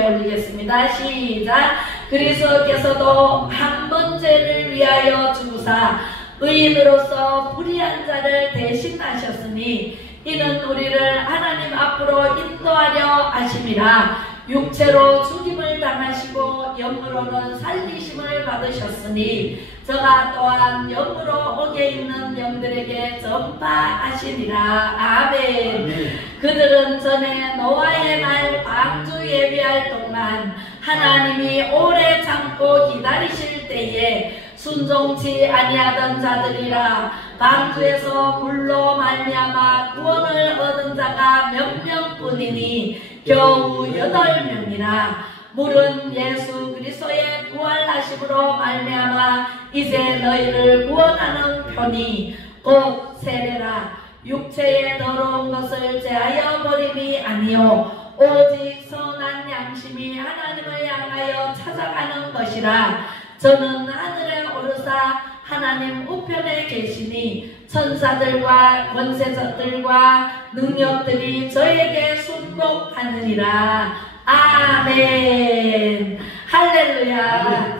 올리겠습니다. 시작. 그리스도께서도 한 번째를 위하여 죽으사 의인으로서 불의한 자를 대신하셨으니 이는 우리를 하나님 앞으로 인도하려 하심이라. 육체로 죽임을 당하시고 영으로는 살리심을 받으셨으니 저가 또한 영으로 옥에 있는 영들에게 전파하시니라. 아멘. 그들은 전에 노아의 날 방주 예비할 동안 하나님이 오래 참고 기다리실 때에 순종치 아니하던 자들이라. 방주에서 물로 말미암아 구원을 얻은 자가 몇 명뿐이니 겨우 8명이라. 물은 예수 그리스도의 부활하심으로 말미암아 이제 너희를 구원하는 편이 곧 세례라. 육체의 더러운 것을 제하여 버림이 아니요 오직 선한 양심이 하나님을 향하여 찾아가는 것이라. 저는 하늘에 오르사 하나님 우편에 계시니 천사들과 권세자들과 능력들이 저에게 순복하느니라. 아멘. 할렐루야.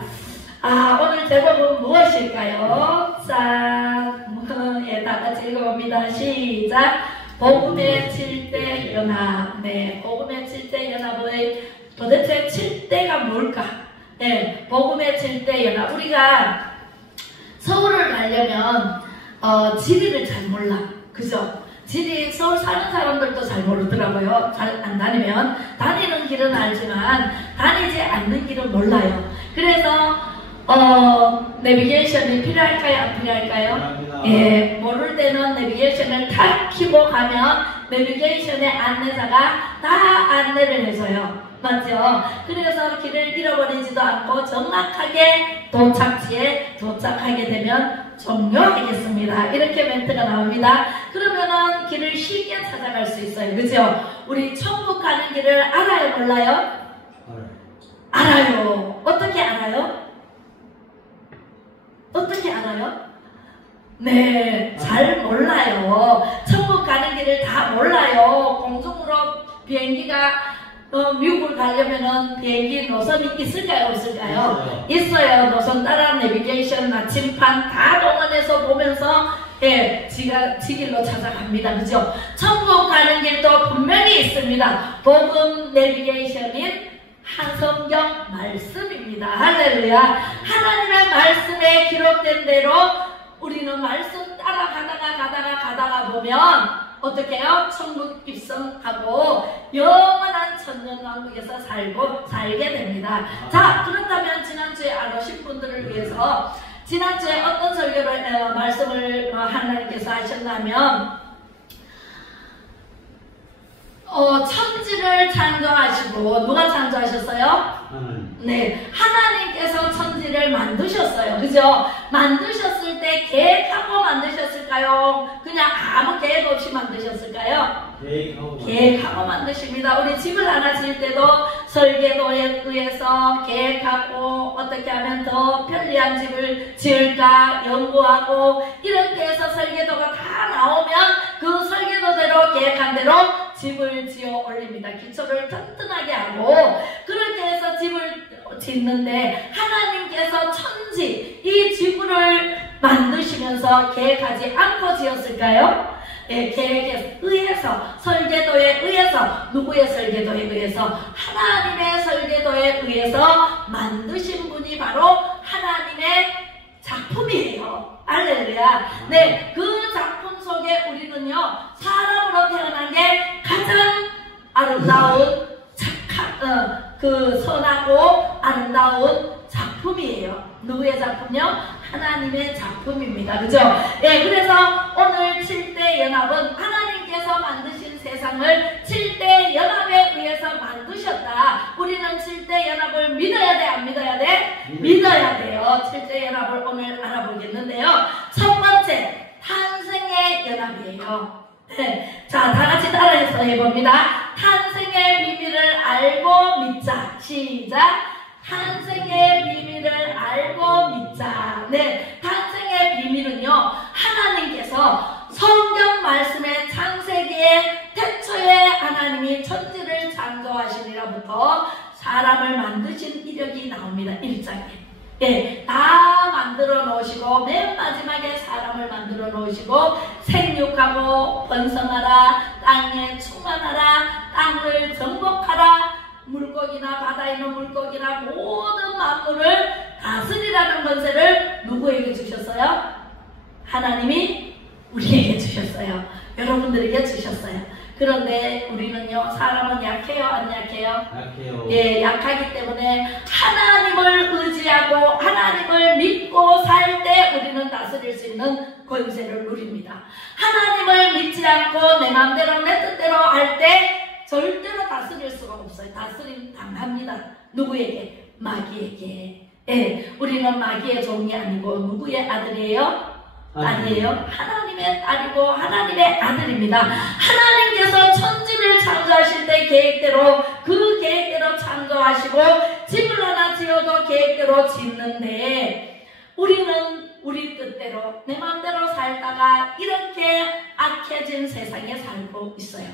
오늘 제목은 무엇일까요? 자, 다 같이 읽어봅니다. 시작. 복음의 7대 연합. 네, 복음의 7대 연합의 도대체 7대가 뭘까? 네, 복음의 7대 연합. 우리가 서울을 가려면 지리를 잘 몰라. 그죠? 지리 서울 사는 사람들도 잘 모르더라고요. 잘 안 다니면. 다니는 길은 알지만 다니지 않는 길은 몰라요. 그래서 내비게이션이 필요할까요? 안 필요할까요? 예, 모를 때는 내비게이션을 탁 키고 가면 내비게이션의 안내자가 다 안내를 해줘요. 맞죠? 그래서 길을 잃어버리지도 않고 정확하게 도착지에 도착하게 되면 종료하겠습니다. 이렇게 멘트가 나옵니다. 그러면은 길을 쉽게 찾아갈 수 있어요. 그죠? 우리 천국 가는 길을 알아요? 몰라요? 알아요. 어떻게 알아요? 어떻게 알아요? 네, 잘 몰라요. 천국 가는 길을 다 몰라요. 공중으로 비행기가 미국을 가려면은 비행기 노선이 있을까요? 없을까요? 있어요. 노선 따라 내비게이션, 나침판 다 동원해서 보면서 지길로 찾아갑니다. 그죠? 천국 가는 길도 분명히 있습니다. 복음 내비게이션인 성경 말씀입니다. 할렐루야. 하나님의 말씀에 기록된 대로 우리는 말씀 따라가다가 보면 어떻게 해요? 천국 입성하고 영원한 천년왕국에서 살게 됩니다. 자, 그렇다면 지난주에 안 오신 분들을 위해서 지난주에 어떤 설교를 말씀을 하나님께서 하셨냐면 천지를 창조하시고 누가 창조하셨어요? 네, 하나님께서 천지를 만드셨어요. 그죠? 만드셨을 때 계획하고 만드셨을까요? 그냥 아무 계획 없이 만드셨을까요? 계획하고 만드십니다. 우리 집을 하나 지을 때도 설계도에 의해서 계획하고 어떻게 하면 더 편리한 집을 지을까 연구하고 이렇게 해서 설계도가 다 나오면 그 설계도대로 계획한 대로 집을 지어 올립니다. 기초를 튼튼하게 하고 그렇게 해서 집을 짓는데 하나님께서 천지 이 지구를 만드시면서 계획하지 않고 지었을까요? 네, 계획에 의해서 설계도에 의해서 누구의 설계도에 의해서 하나님의 설계도에 의해서 만드신 분이 바로 하나님의 작품이에요. 할렐루야. 네, 그 작품 속에 우리는요 사람으로 태어난 게 가장 아름다운 착한 선하고 아름다운 작품이에요. 누구의 작품이요? 하나님의 작품입니다. 그죠? 예, 그래서 오늘 7대 연합은 하나님께서 만드신 세상을 7대 연합에 의해서 만드셨다. 우리는 7대 연합을 믿어야 돼? 안 믿어야 돼? 믿어야 돼요. 7대 연합을 오늘 알아보겠는데요. 첫 번째, 탄생의 연합이에요. 네. 자, 다 같이 따라해서 해봅니다. 탄생의 비밀을 알고 믿자. 시작. 탄생의 비밀을 알고 믿자. 네, 탄생의 비밀은요 하나님께서 성경 말씀의 창세기에 태초에 하나님이 천지를 창조하시니라부터 사람을 만드신 이력이 나옵니다. 1장에. 예, 다 만들어 놓으시고 맨 마지막에 사람을 만들어 놓으시고 생육하고 번성하라, 땅에 충만하라, 땅을 정복하라, 물고기나 바다에 있는 물고기나 모든 만물을 다스리라는 권세를 누구에게 주셨어요? 하나님이 우리에게 주셨어요. 여러분들에게 주셨어요. 그런데 우리는요, 사람은 약해요, 안 약해요? 약해요. 예, 약하기 때문에 하나님을 의지하고 하나님을 믿고 살 때 우리는 다스릴 수 있는 권세를 누립니다. 하나님을 믿지 않고 내 마음대로 내 뜻대로 할 때 절대로 다스릴 수가 없어요. 다스림 당합니다. 누구에게? 마귀에게. 예, 우리는 마귀의 종이 아니고 누구의 아들이에요? 딸이에요. 하나님의 딸이고 하나님의 아들입니다. 하나님께서 천지를 창조하실 때 계획대로 그 계획대로 창조하시고 집을 하나 지어도 계획대로 짓는데 우리는 우리 뜻대로 내 마음대로 살다가 이렇게 악해진 세상에 살고 있어요.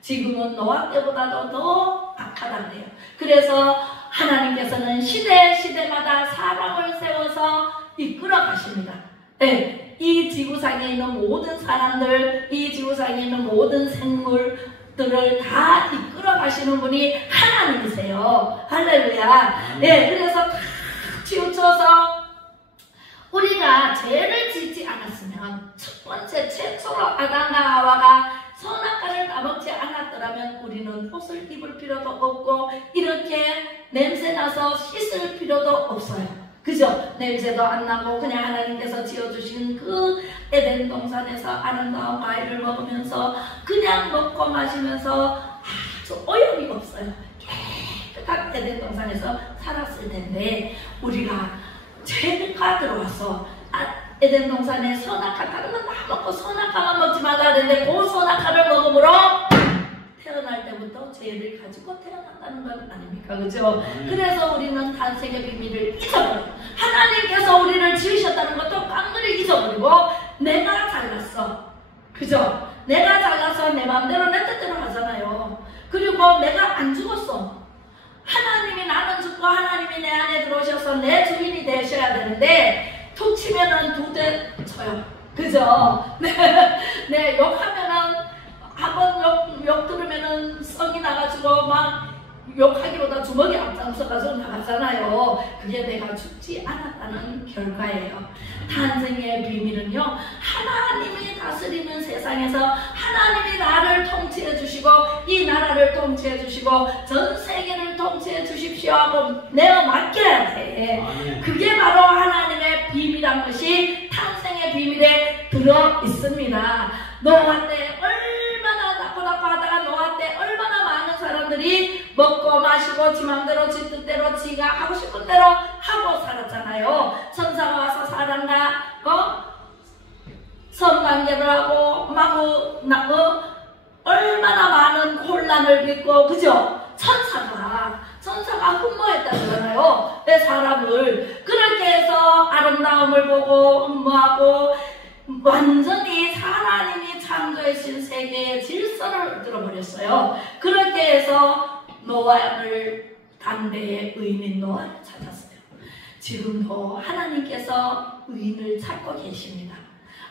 지금은 노아 때보다도 더 악하다 그래요. 그래서 하나님께서는 시대마다 사람을 세워서 이끌어 가십니다. 네, 이 지구상에 있는 모든 사람들, 이 지구상에 있는 모든 생물들을 다 이끌어 가시는 분이 하나님이세요. 할렐루야. 네, 그래서 다 치우쳐서 우리가 죄를 짓지 않았으면 첫 번째 최초로 아담과 하와가 선악과를 따먹지 않았더라면 우리는 옷을 입을 필요도 없고 이렇게 냄새나서 씻을 필요도 없어요. 그죠? 냄새도 안 나고 그냥 하나님께서 지어주신 그 에덴 동산에서 아름다운 과일을 먹으면서 그냥 먹고 마시면서 아주 오염이 없어요. 깨끗한 에덴 동산에서 살았을 텐데 우리가 죄가 들어와서 에덴 동산에 선악과 다른 건 다 먹고 선악과만 먹지 말라 그랬는데 그 선악과를 먹음으로 태어날 때부터 죄를 가지고 태어난다는 건 아닙니까? 그죠? 그래서 우리는 탄생의 비밀을 잊어버려요. 하나님께서 우리를 지으셨다는 것도 깡그리 잊어버리고 내가 잘났어. 그죠? 내가 잘나서 내 마음대로 내 뜻대로 하잖아요. 그리고 내가 안 죽었어. 하나님이 나는 죽고 하나님이 내 안에 들어오셔서 내 주인이 되셔야 되는데 툭 치면은 두 대 쳐요. 그죠? 네, 욕하면은 한번 욕 들으면은 성이 나가지고 막 욕하기보다 주먹이 앞장서가지고 나가잖아요. 그게 내가 죽지 않았다는 결과예요. 탄생의 비밀은요, 하나님이 다스리는 세상에서 하나님이 나를 통치해 주시고 이 나라를 통치해 주시고 전 세계를 통치해 주십시오 하고 내어 맡겨야 돼. 그게 바로 하나님의 비밀한 것이 탄생의 비밀에 들어 있습니다. 노아 때 얼마나 낳고 하다가 노아 때 얼마나 많은 사람들이 먹고 마시고 지 맘대로 지 뜻대로 지가 하고 싶은 대로 하고 살았잖아요. 천사가 와서 사람과 성관계를 하고 얼마나 많은 혼란을 빚고 그죠? 천사가 흠모했다잖아요. 내 사람을 그렇게 해서 아름다움을 보고 흠모하고 완전히 하나님이 창조하신 세계의 질서를 들어버렸어요. 그렇게 해서 노아를 담대의 의인인 노아를 찾았어요. 지금도 하나님께서 의인을 찾고 계십니다.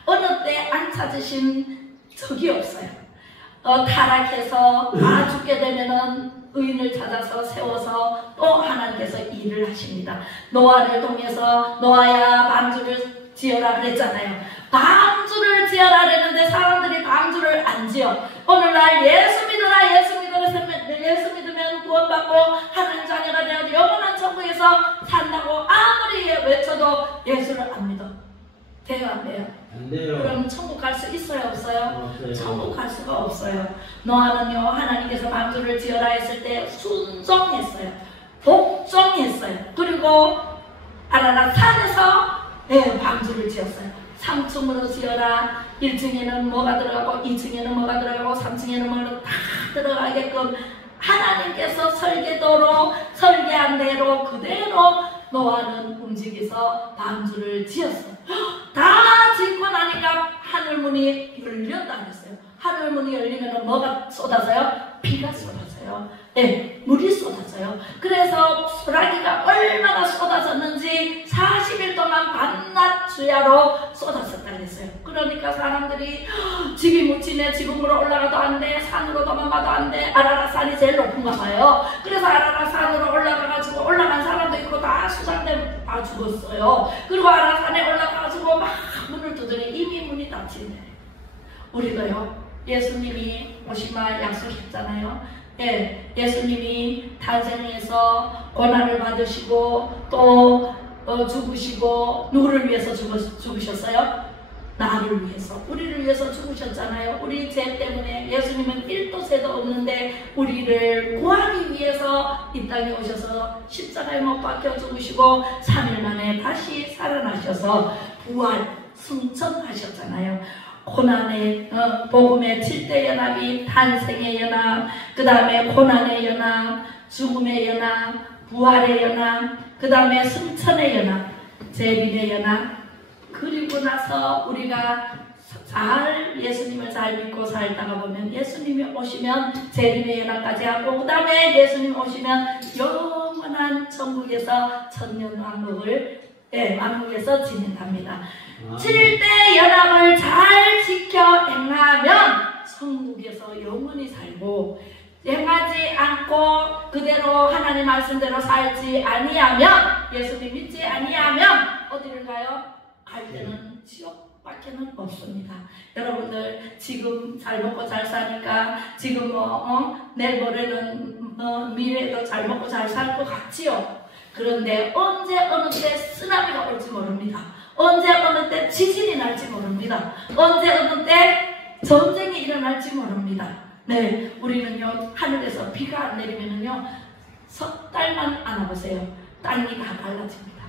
어느 때 안 찾으신 적이 없어요. 타락해서 다 죽게 되면은 의인을 찾아서 세워서 또 하나님께서 일을 하십니다. 노아를 통해서 노아야 방주를 지어라 그랬잖아요. 방주를 지어라 그랬는데 사람들이 방주를 안 지어. 오늘날 예수 믿어라 예수 믿으면 구원받고 하나님 자녀가 되어서 영원한 천국에서 산다고 아무리 외쳐도 예수를 안 믿어. 돼요 안 돼요? 안 돼요. 그럼 천국 갈 수 있어요 없어요? 없어요. 천국 갈 수가 없어요. 노아는요 하나님께서 방주를 지어라 했을 때 순종했어요. 복종했어요. 그리고 아라랏 산에서 방주를 지었어요. 3층으로 지어라. 1층에는 뭐가 들어가고 2층에는 뭐가 들어가고 3층에는 뭐가 다 들어가게끔 하나님께서 설계한 대로 그대로 노아는 움직여서 방주를 지었어요. 다 짓고 나니까 하늘문이 열렸다 그랬어요. 하늘문이 열리면 뭐가 쏟아져요? 비가 쏟아져요. 쏟았어요. 네, 물이 쏟았어요. 그래서 소라기가 얼마나 쏟아졌는지 40일 동안 밤낮 주야로 쏟았었다고 했어요. 그러니까 사람들이 집이 묻히네, 지붕으로 올라가도 안 돼, 산으로 도망가도 안 돼. 아라라 산이 제일 높은가 봐요. 그래서 아라라 산으로 올라가가지고 올라간 사람도 있고 다 수상되고 다 죽었어요. 그리고 아라라 산에 올라가가지고 막 문을 두드려 이미 문이 닫히네. 우리도요, 예수님이 오시마 약속했잖아요. 예, 예수님이 탄생해서 고난을 받으시고 또 죽으시고 누구를 위해서 죽으셨어요? 나를 위해서, 우리를 위해서 죽으셨잖아요. 우리 죄 때문에 예수님은 1도 죄도 없는데 우리를 구하기 위해서 이 땅에 오셔서 십자가에 못 박혀 죽으시고 3일 만에 다시 살아나셔서 부활, 승천하셨잖아요. 고난의 복음의 7대 연합이 탄생의 연합, 그 다음에 고난의 연합, 죽음의 연합, 부활의 연합, 그 다음에 승천의 연합, 재림의 연합. 그리고 나서 우리가 잘 예수님을 잘 믿고 살다가 보면 예수님이 오시면 재림의 연합까지 하고, 그 다음에 예수님 오시면 영원한 천국에서 천년왕국을 왕국에서 지낸답니다. 7대 연합을 잘 지켜 행하면 천국에서 영원히 살고, 행하지 않고 그대로 하나님 말씀대로 살지 아니하면, 예수님 믿지 아니하면 어디를 가요? 갈 때는 지옥밖에는 없습니다. 여러분들 지금 잘 먹고 잘 사니까 지금 내일 모레는 미래에도 잘 먹고 잘 살 것 같지요. 그런데 언제 어느 때 쓰나미가 올지 모릅니다. 언제 어느 때 지진이 날지 모릅니다. 언제 어느 때 전쟁이 일어날지 모릅니다. 네, 우리는요, 하늘에서 비가 안 내리면은요, 석 달만 안아보세요. 땅이 다 갈라집니다.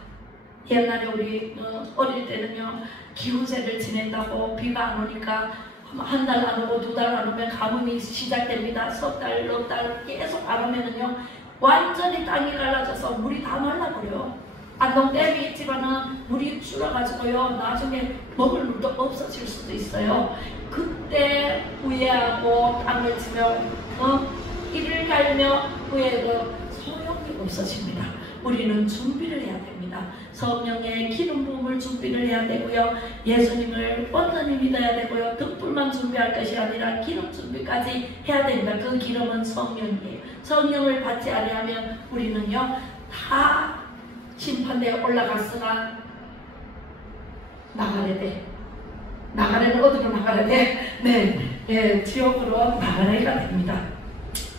옛날에 우리 어릴 때는요, 기후제를 지낸다고 비가 안 오니까 한 달 안 오고 2달 안 오면 가뭄이 시작됩니다. 석 달, 넉 달 계속 안 오면은요, 완전히 땅이 갈라져서 물이 다 말라버려요. 안동댐이 있지만은 물이 줄어가지고요, 나중에 먹을 물도 없어질 수도 있어요. 그때 후회하고 땅을 치며 이를 갈며 후회해도 소용이 없어집니다. 우리는 준비를 해야 됩니다. 성령의 기름 부음을 준비를 해야 되고요, 예수님을 온전히 믿어야 되고요, 덕불만 준비할 것이 아니라 기름 준비까지 해야 됩니다. 그 기름은 성령이에요. 성령을 받지 아니하면 우리는요, 다 심판대에 올라갔으나 나가야 돼. 나가려면 어디로 나가야 돼? 네, 지옥으로 나가야 됩니다.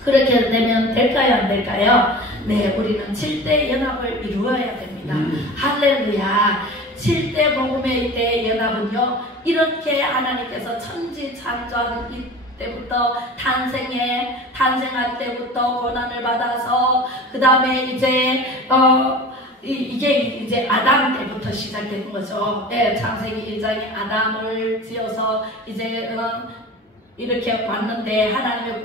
그렇게 되면 될까요? 안 될까요? 네, 우리는 7대 연합을 이루어야 됩니다. 할렐루야. 7대 복음의 이때 연합은요, 이렇게 하나님께서 천지창조한 이때부터 탄생할 때부터 고난을 받아서, 그 다음에 이제 이게 이제 아담 때부터 시작된 거죠. 네, 창세기 1장에 아담을 지어서 이제 이렇게 왔는데, 하나님의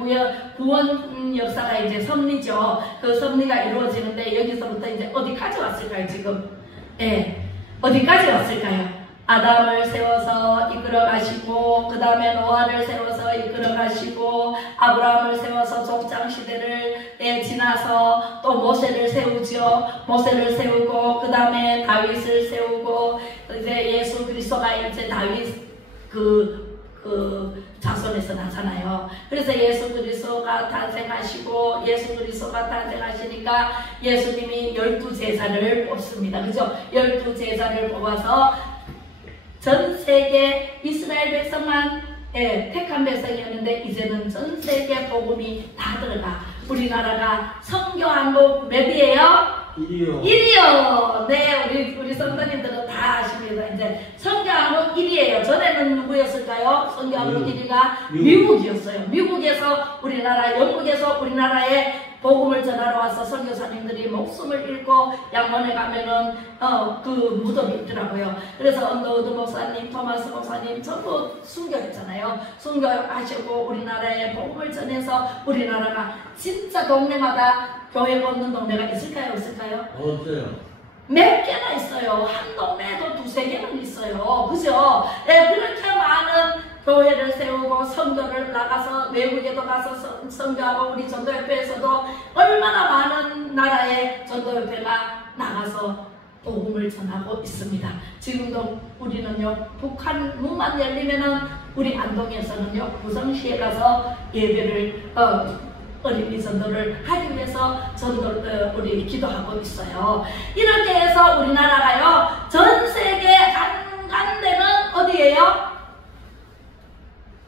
구원 역사가 이제 섭리죠. 그 섭리가 이루어지는데, 여기서부터 이제 어디까지 왔을까요, 지금? 예, 어디까지 왔을까요? 아담을 세워서 이끌어 가시고, 그 다음에 노아를 세워서 이끌어 가시고, 아브라함을 세워서 족장 시대를 지나서 또 모세를 세우죠. 모세를 세우고, 그 다음에 다윗을 세우고, 이제 예수 그리스도가 이제 다윗 자손에서 나잖아요. 그래서 예수 그리스도가 탄생하시고, 예수 그리스도가 탄생하시니까 예수님이 12제자를 뽑습니다. 그죠? 12제자를 뽑아서 전 세계 이스라엘 백성만 택한 백성이었는데, 이제는 전 세계 복음이 다 들어가. 우리나라가 선교 항목 몇이에요? 1위요. 네, 우리 성도님들은 다 아십니다. 이제 선교 항목 1위예요. 전에는 누구였을까요? 선교 항목 1위가 미국이었어요. 미국에서 우리나라, 영국에서 우리나라에 복음을 전하러 와서 선교사님들이 목숨을 잃고 양원에 가면은 그 무덤이 있더라고요. 언더 언더우드 목사님, 토마스 목사님 전부 순교했잖아요. 순교하시고 우리나라에 복음을 전해서 우리나라가 진짜 동네마다 교회 없는 동네가 있을까요? 없을까요? 없어요. 몇 개나 있어요. 한 동네에도 2-3개는 있어요. 그죠? 네, 그렇게 많은 교회를 세우고 선교를 나가서 외국에도 가서 선교하고 우리 전도협회에서도 얼마나 많은 나라의 전도협회가 나가서 복음을 전하고 있습니다. 지금도 우리는요, 북한 문만 열리면은 우리 안동에서는요, 구성시에 가서 예배를 어린이 전도를 하기 위해서 우리 기도하고 있어요. 이렇게 해서 우리나라가요, 전 세계 안 간 데는 어디예요?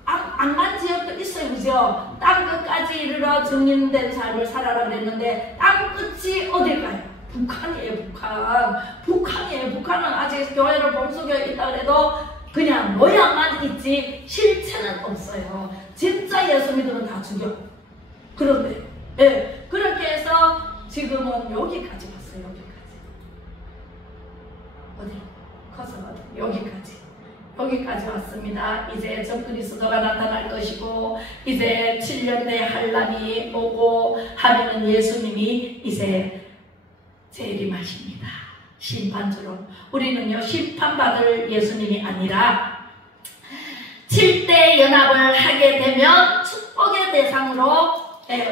안 간 지역도 있어요, 그죠? 땅 끝까지 이르러 증인된 삶을 살아라 그랬는데 땅 끝이 어딜까요? 북한이에요, 북한. 북한이에요. 북한은 아직 교회를 봉수교회 있다 그래도 그냥 모양만 있지 실체는 없어요. 진짜 예수 믿으면 다 죽여. 그런데 예, 그렇게 해서 지금은 여기까지 왔어요. 여기까지. 어디? 여기까지 왔습니다. 이제 적그리스도가 나타날 것이고 이제 7년대 환란이 오고 하면은 예수님이 이제 재림하십니다. 심판주로. 우리는요, 심판받을 예수님이 아니라 7대 연합을 하게 되면 축복의 대상으로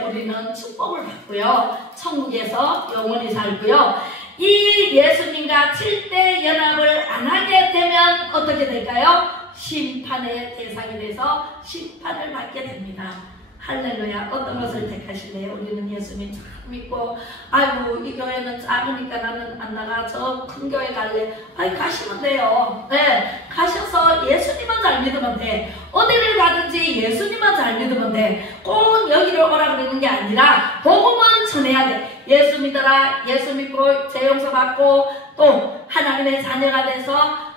우리는 축복을 받고요. 천국에서 영원히 살고요. 이 예수님과 7대 연합을 안 하게 되면 어떻게 될까요? 심판의 대상이 돼서 심판을 받게 됩니다. 할렐루야. 어떤 것을 택하실래요? 우리는 예수님 참 믿고, 아이고 이 교회는 작으니까 나는 안 나가, 저 큰 교회 갈래. 아이, 가시면 돼요. 네, 가셔서 예수님만 잘 믿으면 돼. 어디를 가든지 예수님만 잘 믿으면 돼. 꼭 여기로 오라 그러는 게 아니라 복음은 전해야 돼. 예수 믿어라. 예수 믿고 죄 용서 받고 또 하나님의 자녀가 돼서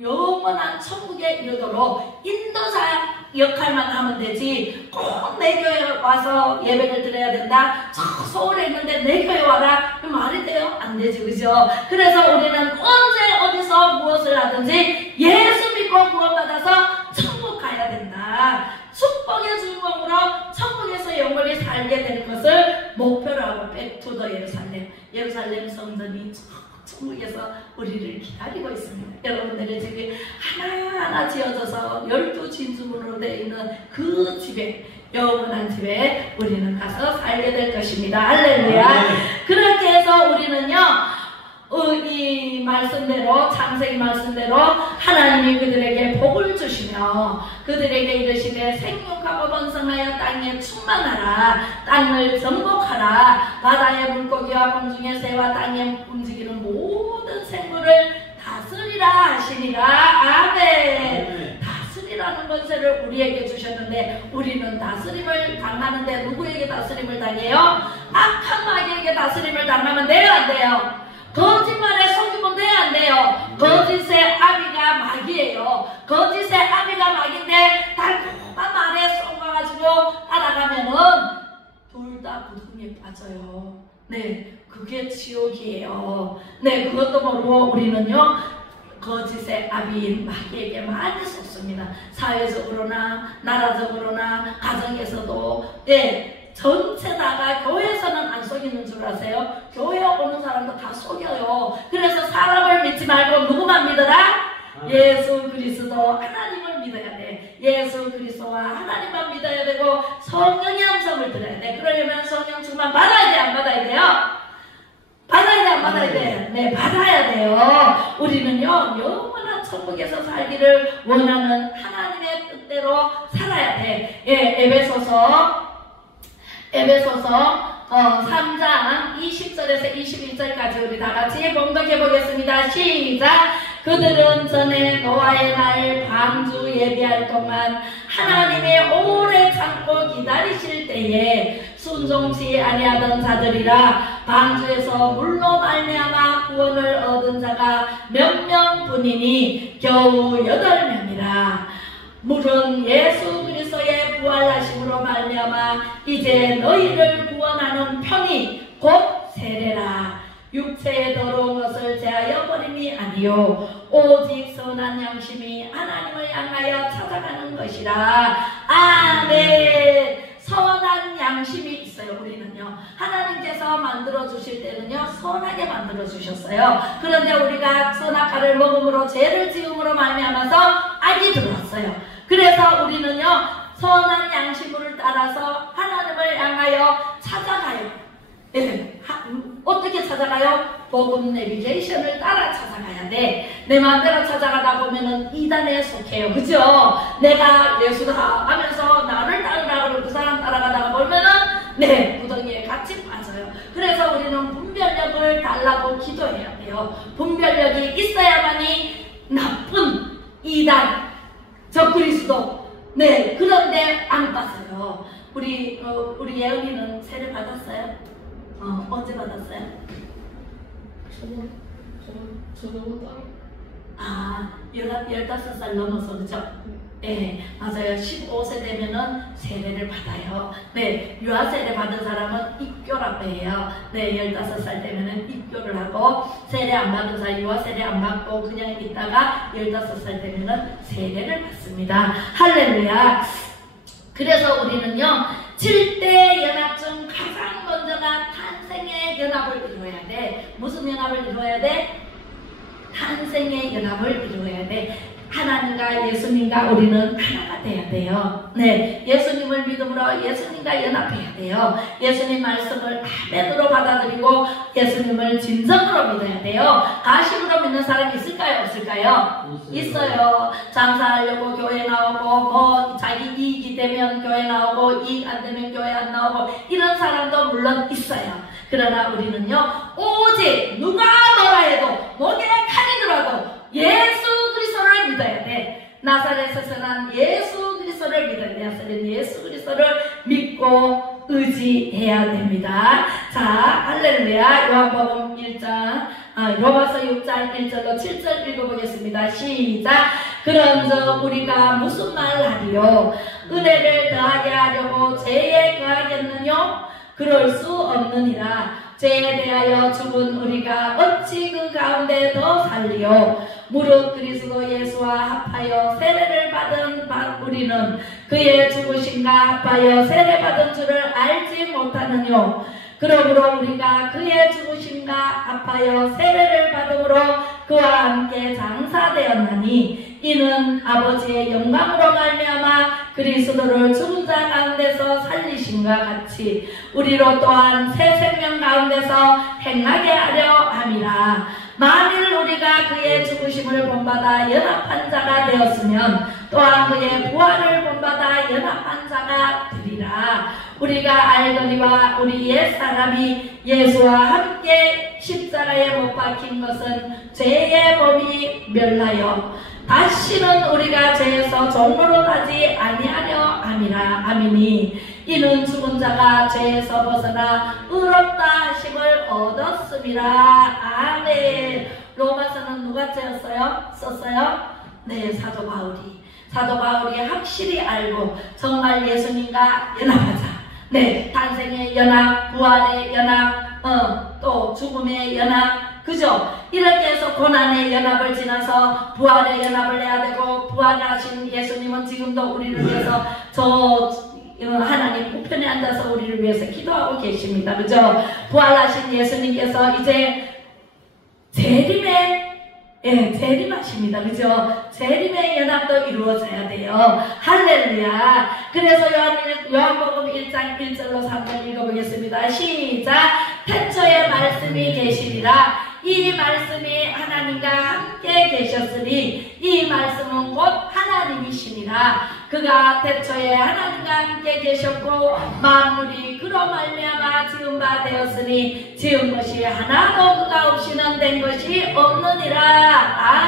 영원한 천국에 이르도록 인도자 역할만 하면 되지, 꼭 내 교회 와서 예배를 드려야 된다, 저 서울에 있는데 내 교회 와라, 말이 돼요? 안 되지, 그죠? 그래서 우리는 언제 어디서 무엇을 하든지 예수 믿고 구원받아서 천국 가야 된다. 축복의 주인공으로 천국에서 영원히 살게 되는 것을 목표로 하고 백투더 예루살렘 성전이 천국에서 우리를 기다리고 있습니다. 여러분들의 집이 하나하나 지어져서 12진주문으로 되어 있는 그 집에, 영원한 집에 우리는 가서 살게 될 것입니다. 할렐루야. 그렇게 해서 우리는요, 이 말씀대로, 창세기 말씀대로 하나님이 그들에게 복을 주시며 그들에게 이르시되 생육하고 번성하여 땅에 충만하라, 땅을 정복하라, 바다의 물고기와 공중의 새와 땅에 움직이는 모든 생물을 다스리라 하시니라. 아멘. 다스리라는 권세를 우리에게 주셨는데 우리는 다스림을 당하는데 누구에게 다스림을 당해요? 악한 마귀에게 다스림을 당하면 돼요, 안 돼요? 거짓말에 속이면 돼요, 안 돼요? 거짓의 아비가 마귀예요. 거짓의 아비가 마귀인데 달콤한 말에 속아가지고 따라가면은 둘 다 구덩이에 빠져요. 네, 그게 지옥이에요. 네, 그것도 모르고 우리는요, 거짓의 아비인 마귀에게 많이 속습니다. 사회적으로나 나라적으로나 가정에서도. 네, 전체 다가 교회에서는 안 속이는 줄 아세요? 교회 오는 사람도 다 속여요. 그래서 사람을 믿지 말고 누구만 믿어라? 예수 그리스도, 하나님을 믿어야 돼. 예수 그리스도와 하나님만 믿어야 되고 성령의 음성을 들어야 돼. 그러려면 성령 충만 받아야 돼, 안 받아야 돼요? 받아야 돼, 안 받아야 돼? 네, 받아야 돼요. 우리는요, 영원한 천국에서 살기를 원하는 하나님의 뜻대로 살아야 돼. 예, 에베소서 3장 20절에서 21절까지 우리 다같이 봉독해 보겠습니다. 시작! 그들은 전에 노아의 날 방주 예비할 동안 하나님의 오래 참고 기다리실 때에 순종치 아니하던 자들이라. 방주에서 물로 말미암아 구원을 얻은 자가 몇 명뿐이니 겨우 8명이라. 물은 예수 그리스도의 부활하심으로 말미암아 이제 너희를 구원하는 편이 곧 세례라. 육체의 더러운 것을 제하여 버림이 아니요 오직 선한 양심이 하나님을 향하여 찾아가는 것이라. 아멘. 선한 양심이 있어요. 우리는요, 하나님께서 만들어 주실 때는요 선하게 만들어 주셨어요. 그런데 우리가 선악과를 먹음으로 죄를 지음으로 말미암아서 악이 들어왔어요. 그래서 우리는요, 선한 양심을 따라서 하나님을 향하여 찾아가요. 예, 어떻게 찾아가요? 복음 내비게이션을 따라 찾아가야 돼. 내 마음대로 찾아가다 보면은 이단에 속해요. 그죠? 내가 예수다 하면서 나를 따르라고 그 사람 따라가다가 보면은 구덩이에 같이 빠져요. 그래서 우리는 분별력을 달라고 기도해야 돼요. 분별력이 있어야만이 나쁜 이단, 적그리스도, 그런데 안 빠져요. 우리 예은이는 세례 받았어요? 언제 받았어요? 저도 따로. 15살 넘어서, 그죠? 네, 맞아요. 15세 되면은 세례를 받아요. 유아세례 받은 사람은 입교라고 해요. 15살 되면은 입교를 하고, 세례 안 받은 사람, 유아세례 안 받고 그냥 있다가 15살 되면은 세례를 받습니다. 할렐루야. 그래서 우리는요, 7대 연합 중 가장 먼저가 탄생의 연합을 이루어야 돼. 무슨 연합을 이루어야 돼? 탄생의 연합을 이루어야 돼. 하나님과 예수님과 우리는 하나가 돼야 돼요. 예수님을 믿음으로 예수님과 연합해야 돼요. 예수님 말씀을 아멘으로 받아들이고 예수님을 진정으로 믿어야 돼요. 가심으로 믿는 사람이 있을까요? 없을까요? 있어요. 장사하려고 교회 나오고, 자기 이익이 되면 교회 나오고, 이익 안 되면 교회 안 나오고, 이런 사람도 물론 있어요. 그러나 우리는요, 오직 누가 뭐라 해도, 목에 칼이 들어도 예수 그리스도를 믿어야 돼. 나사렛에서 난 예수 그리스도를 믿어야 돼. 나사렛 예수 그리스도를 믿고 의지해야 됩니다. 자, 할렐루야. 요한복음 1장, 로마서 6장 1절로 7절 읽어보겠습니다. 시작. 그런즉 우리가 무슨 말 하리요? 은혜를 더하게 하려고 죄에 거하겠느뇨? 그럴 수 없느니라. 죄에 대하여 죽은 우리가 어찌 그 가운데 더 살리요? 무릇 그리스도 예수와 합하여 세례를 받은 우리는 그의 죽으심과 합하여 세례받은 줄을 알지 못하느뇨? 그러므로 우리가 그의 죽으심과 합하여 세례를 받음으로 그와 함께 장사되었나니 이는 아버지의 영광으로 말미암아 그리스도를 죽은 자 가운데서 살리심과 같이 우리로 또한 새 생명 가운데서 행하게 하려 함이라. 만일 우리가 그의 죽으심을 본받아 연합한 자가 되었으면 또한 그의 부활을 본받아 연합한 자가 되리라. 우리가 알거니와 우리 옛사람이 예수와 함께 십자가에 못 박힌 것은 죄의 법이 멸하여 다시는 우리가 죄에서 종노릇하지 아니하려 함이라. 아미니 이는 죽은 자가 죄에서 벗어나 의롭다 하심을 얻었음이라. 아멘. 로마서는 누가 썼어요? 사도 바울이. 사도 바울이 확실히 알고 정말 예수님과 연합하자. 탄생의 연합, 부활의 연합, 또 죽음의 연합, 그죠? 이렇게 해서 고난의 연합을 지나서 부활의 연합을 해야 되고, 부활하신 예수님은 지금도 우리를 위해서 하나님 우편에 앉아서 우리를 위해서 기도하고 계십니다. 그죠? 부활하신 예수님께서 이제 재림하십니다. 그죠? 재림의 연합도 이루어져야 돼요. 할렐루야. 그래서 요한복음 1장 1절로 3절 읽어보겠습니다. 시작. 태초에 말씀이 계시리라. 이 말씀이 하나님과 함께 계셨으니 이 말씀은 곧 하나님이시니라. 그가 태초에 하나님과 함께 계셨고 만물이 그로 말미암아 지은 바 되었으니 지은 것이 하나도 그가 없이는 된 것이 없느니라.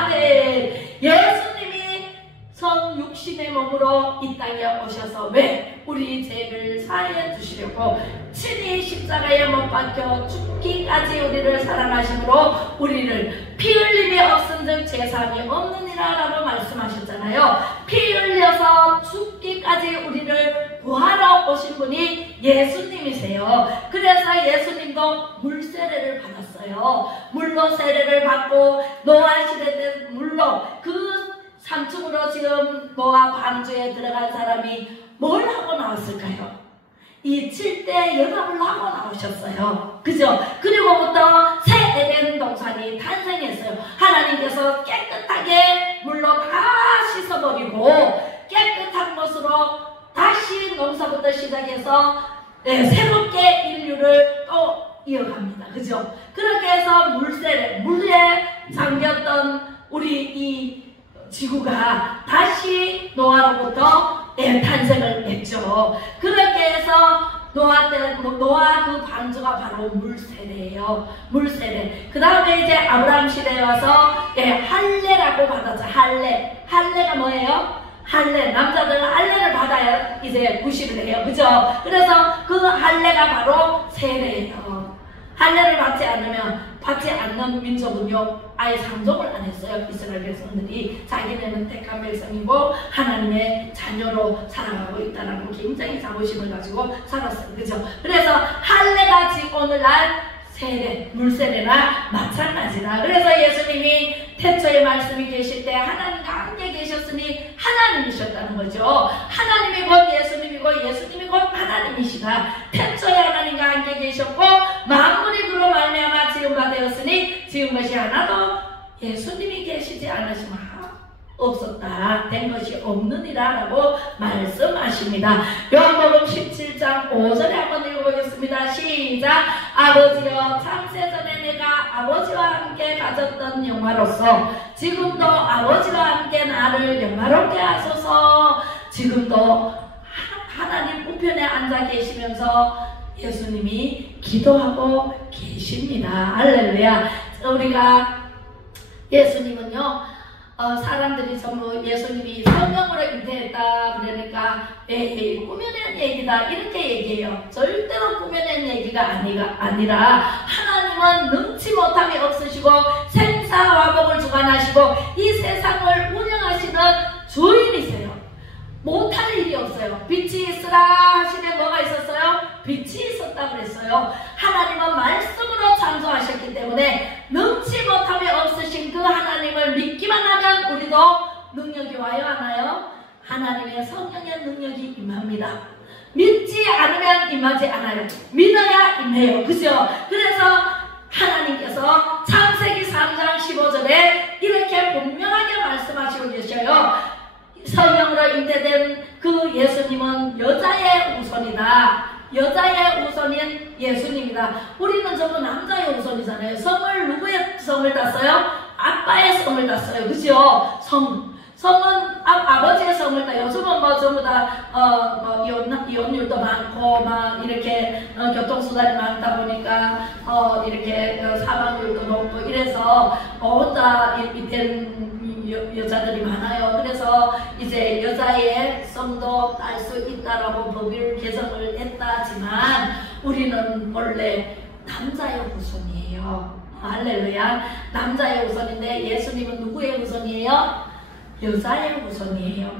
아멘. 예수님이 성육신의 몸으로 이 땅에 오셔서 왜? 우리 죄를 사하여 주시려고 친히 십자가에 못 박혀 죽기까지 우리를 사랑하심으로 우리를 피 흘림이 없은즉 죄사함이 없느니라 라고 말씀하셨잖아요. 피 흘려서 죽기까지 우리를 구하러 오신 분이 예수님이세요. 그래서 예수님도 물세례를 받았어요. 물로 세례를 받고 노아 시대 때 물로 그 산중으로 지금 노아 방주에 들어간 사람이 뭘 하고 나왔을까요? 이 7대 연합을 하고 나오셨어요. 그죠? 그리고부터 새 에덴 동산이 탄생했어요. 하나님께서 깨끗하게 물로 다 씻어버리고 깨끗하게 통해서 새롭게 인류를 또 이어갑니다. 그죠? 그렇게 해서 물에 잠겼던 우리 이 지구가 다시 노아로부터 탄생을 했죠. 그렇게 해서 노아 그 방주가 바로 물세례예요. 물세례. 그 다음에 이제 아브라함 시대에 와서 할례라고 받았죠. 할례가 뭐예요? 할례. 남자들은 할례를 받아야 이제 구실을 해요. 그죠? 그래서 그 할례가 바로 세례예요. 할례를 받지 않는 민족은요, 아예 상종을 안 했어요. 이스라엘 백성들이 자기네는 택한 백성이고 하나님의 자녀로 살아가고 있다라고 굉장히 자부심을 가지고 살았어요. 그죠? 그래서 할례가 지금 오늘날 물세례나 마찬가지다. 그래서 예수님이 태초에 말씀이 계실 때 하나님과 함께 계셨으니 하나님이셨다는 거죠. 하나님이 곧 예수님이고 예수님이 곧 하나님이시다. 태초에 하나님과 함께 계셨고 만물이 그로 말미암아 지음바 되었으니 지은 것이 하나도 예수님이 계시지 않으시면 없었다. 된 것이 없느니라 라고 말씀하십니다. 요한복음 17장 5절에 한번 읽어보겠습니다. 시작. 아버지여 창세전에 내가 아버지와 함께 가졌던 영화로서 지금도 아버지와 함께 나를 영화롭게 하소서. 지금도 하나님 우편에 앉아 계시면서 예수님이 기도하고 계십니다. 할렐루야. 우리가 예수님은요, 사람들이 전부 예수님이 성령으로 잉태했다 그러니까 꾸며낸 얘기다 이렇게 얘기해요. 절대로 꾸며낸 얘기가 아니라 하나님은 능치 못함이 없으시고 생사화복을 주관하시고 이 세상을 운영하시는 주인이세요. 못할 일이 없어요. 빛이 있으라 하시면 뭐가 있었어요? 빛이 있었다 그랬어요. 하나님은 말씀으로 창조하셨기 때문에 능치 못함이 없으신 그 하나님을 믿기만 하면 우리도 능력이 와요, 안 와요? 하나님의 성령의 능력이 임합니다. 믿지 않으면 임하지 않아요. 믿어야 임해요. 그죠? 그래서 하나님께서 창세기 3장 15절에 이렇게 분명하게 말씀하시고 계셔요. 성령으로 잉태된 그 예수님은 여자의 우선이다. 여자의 우선인 예수님이다. 우리는 전부 남자의 우선이잖아요. 성을 누구의 성을 땄어요? 아빠의 성을 땄어요. 그죠? 성은 아버지의 성을 따요. 요즘은 뭐 전부 다 이혼율도 많고 막 이렇게 교통수단이 많다 보니까 이렇게 사망률도 높고 이래서 혼자 된 여자들이 많아요. 그래서 이제 여자의 성도 딸 수 있다라고 법을 개정을 했다지만 우리는 원래 남자의 우선이에요. 할렐루야. 남자의 우선인데 예수님은 누구의 우선이에요? 여자의 우선이에요.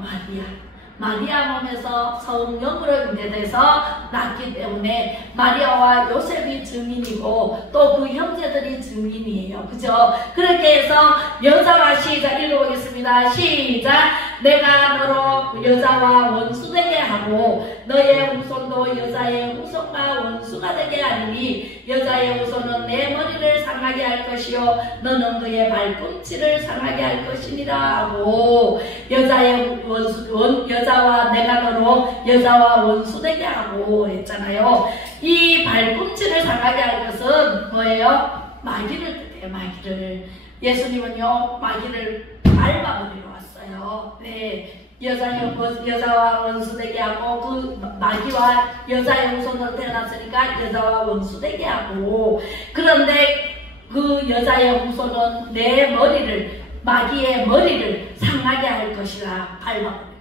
마리아 몸에서 성령으로 잉태돼서 낳기 때문에 마리아와 요셉이 증인이고 또 그 형제들이 증인이에요. 그죠? 그렇게 해서 여자와 시작 읽어보겠습니다. 시작. 내가 너로 여자와 원수되게 하고 너의 후손도 여자의 후손과 원수가 되게 하리니 여자의 후손은 내 머리를 상하게 할 것이요 너는 그의 발꿈치를 상하게 할 것이니라 하고 여자와 내가 너로 여자와 원수되게 하고 했잖아요. 이 발꿈치를 상하게 할 것은 뭐예요? 마귀를 뜻해요. 마귀를. 예수님은요 마귀를 밟아버리러 왔어요. 네. 여자와 원수되게 하고 그 마귀와 여자의 후손으로 태어났으니까 여자와 원수되게 하고 그런데 그 여자의 후손은 내 머리를 마귀의 머리를 상하게 할 것이라 밟아버린다.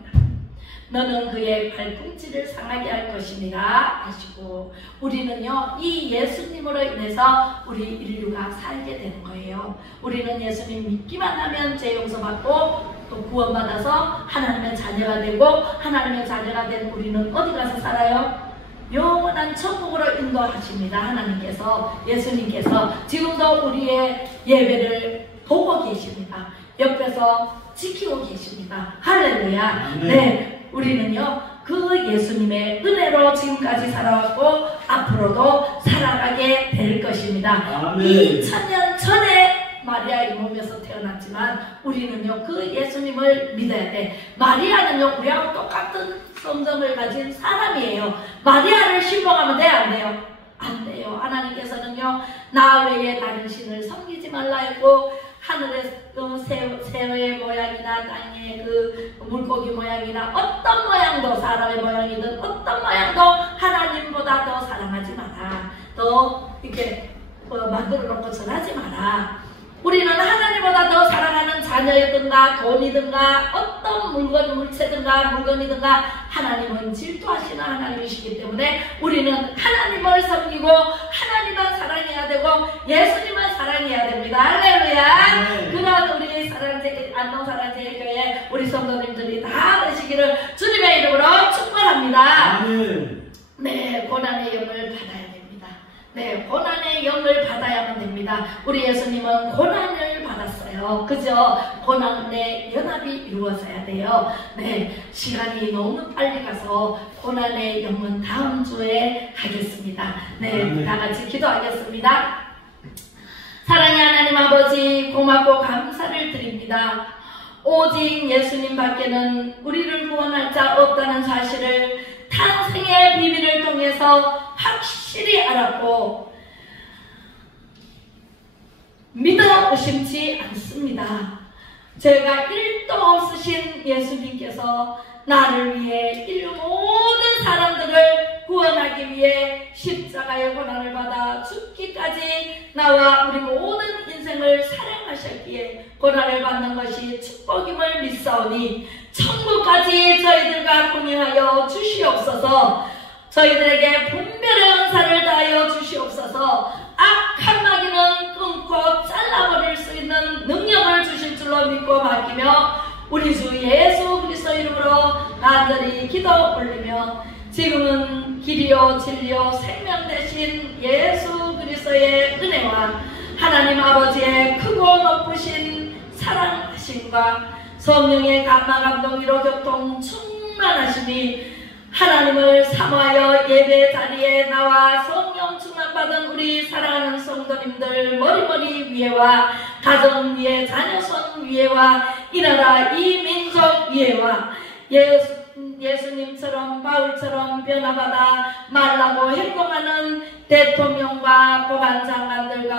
너는 그의 발꿈치를 상하게 할 것이니라 하시고 우리는요 이 예수님으로 인해서 우리 인류가 살게 되는 거예요. 우리는 예수님 믿기만 하면 죄 용서받고 또 구원받아서 하나님의 자녀가 되고 하나님의 자녀가 된 우리는 어디 가서 살아요? 영원한 천국으로 인도하십니다. 하나님께서 예수님께서 지금도 우리의 예배를 보고 계십니다. 옆에서 지키고 계십니다. 할렐루야. 네. 우리는요 그 예수님의 은혜로 지금까지 살아왔고 앞으로도 살아가게 될 것입니다. 2000년 전에 마리아의 몸에서 태어났지만 우리는요 그 예수님을 믿어야 돼. 마리아는요 우리하고 똑같은 성정을 가진 사람이에요. 마리아를 신봉하면 돼요 안 돼요? 안 돼요. 하나님께서는요 나 외에 다른 신을 섬기지 말라 했고 하늘의 새의 모양이나 땅의 그 물고기 모양이나 어떤 모양도 사람의 모양이든 어떤 모양도 하나님보다 더 사랑하지 마라. 더 이렇게 만들어 놓고 전하지 마라. 우리는 하나님보다 더 사랑하는 자녀이든가 돈이든가 어떤 물체든가 물건이든가 하나님은 질투하시는 하나님이시기 때문에 우리는 하나님을 섬기고 하나님만 사랑해야 되고 예수님만 사랑해야 됩니다. 할렐루야. 그런 우리 안동사랑제일교회 우리 성도님들이 다 되시기를 주님의 이름으로 축복합니다. 네, 고난의 영을 받아야 됩니다. 네, 고난의 영을 받아야만 됩니다. 우리 예수님은 고난을 받았어요. 그죠? 고난의 연합이 이루어져야 돼요. 네, 시간이 너무 빨리 가서 고난의 영은 다음 주에 하겠습니다. 네, 다 같이 기도하겠습니다. 사랑의 하나님 아버지 고맙고 감사를 드립니다. 오직 예수님 밖에는 우리를 구원할 자 없다는 사실을 탄생의 비밀을 통해서 확실히 알았고 믿어 의심치 않습니다. 제가 1도 없으신 예수님께서 나를 위해 인류 모든 사람들을 구원하기 위해 십자가의 고난을 받아 죽기까지 나와 우리 모든 인생을 사랑하셨기에 고난을 받는 것이 축복임을 믿사오니 천국까지 저희들과 동행하여 주시옵소서. 저희들에게 분별의 은사를 다하여 주시옵소서. 악한 마귀는 끊고 잘라버릴 수 있는 능력을 주실 줄로 믿고 맡기며 우리 주 예수 그리스도 이름으로 간절히 기도 올리며 지금은 길이요 진리요 생명 되신 예수 그리스도의 은혜와 하나님 아버지의 크고 높으신 사랑하심과 성령의 감화 감동이로 교통 충만하심이 하나님을 사모하여 예배 자리에 나와 성령 충만받은 우리 사랑하는 성도님들 머리머리 위에와 가정 위에 자녀손 위에와 이 나라 이 민족 위에와 예수님처럼 바울처럼 변화받아 말라고 행동하는 대통령과 보관장관들과